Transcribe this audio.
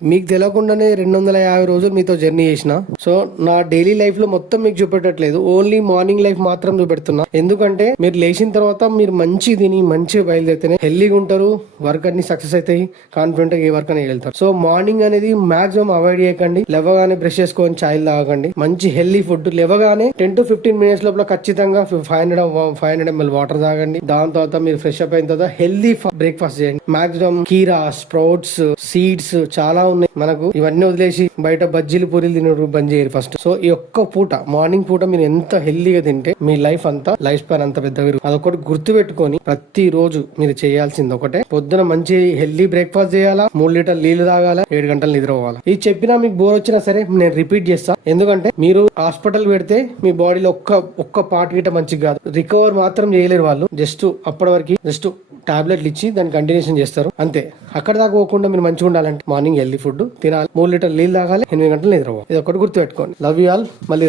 మీకు తెలియకుండానే 250 రోజులు మీతో జర్నీ చేసిన. సో నా డైలీ లైఫ్ లో మొత్తం మీకు చూపెట్టట్లేదు, ఓన్లీ మార్నింగ్ లైఫ్ మాత్రం చూపెడుతున్నా. ఎందుకంటే మీరు లేచిన తర్వాత మీరు మంచి తిని మంచిగా బయలుదేరితేనే హెల్దీగా ఉంటారు, వర్క్ అన్ని సక్సెస్ అవుతాయి, కాన్ఫిడెంట్ గా ఏ వర్క్ అని వెళ్తారు. సో మార్నింగ్ అనేది మాక్సిమం అవాయిడ్ చేయకండి. లేవగానే బ్రష్ చేసుకొని చాయ్ తాగండి. మంచి హెల్దీ ఫుడ్ లేవగానే 10 to 15 మినిట్స్ లోపల ఖచ్చితంగా 500 ml వాటర్ తాగండి. దాని తర్వాత మీరు ఫ్రెష్ అప్ అయిన తర్వాత హెల్దీ బ్రేక్ఫాస్ట్ చేయండి. మాక్సిమం కీరా, స్ప్రౌట్స్, సీడ్స్ చాలా ఉన్నాయి మనకు. ఇవన్నీ వదిలేసి బయట బజ్జీలు పూరీలు తినరు బంద్ చేయరు ఫస్ట్. సో ఈ ఒక్క పూట మార్నింగ్ పూట మీరు ఎంత హెల్దీగా తింటే మీ లైఫ్ స్పాన్ అంత పెద్దగా. అదొకటి గుర్తు పెట్టుకొని ప్రతి రోజు మీరు చేయాల్సింది ఒకటే, పొద్దున మంచి హెల్దీ బ్రేక్ఫాస్ట్ చేయాలా, 3 లీటర్లు నీళ్లు తాగాల, 7 గంటలు నిద్ర పోవాలా. ఇది చెప్పినా మీకు బోర్ వచ్చినా సరే నేను రిపీట్ చేస్తా. ఎందుకంటే మీరు హాస్పిటల్ పెడితే మీ బాడీలో ఒక్క పార్ట్ గిట్ట మంచిగా కాదు, రికవర్ మాత్రం చేయలేరు వాళ్ళు. జస్ట్ అప్పటి వరకు జస్ట్ టాబ్లెట్లు ఇచ్చి దాన్ని కంటిన్యూషన్ చేస్తారు అంతే. అక్కడ దాకా పోకుండా మీరు మంచిగా ఉండాలంటే మార్నింగ్ హెల్దీ ఫుడ్ తినాలి, 3 లీటర్లు నీళ్ళు తాగాలి, 8 గంటలు నిద్రపోవాలి. ఇది ఒకటి గుర్తు పెట్టుకోండి. Love you all. మళ్ళీ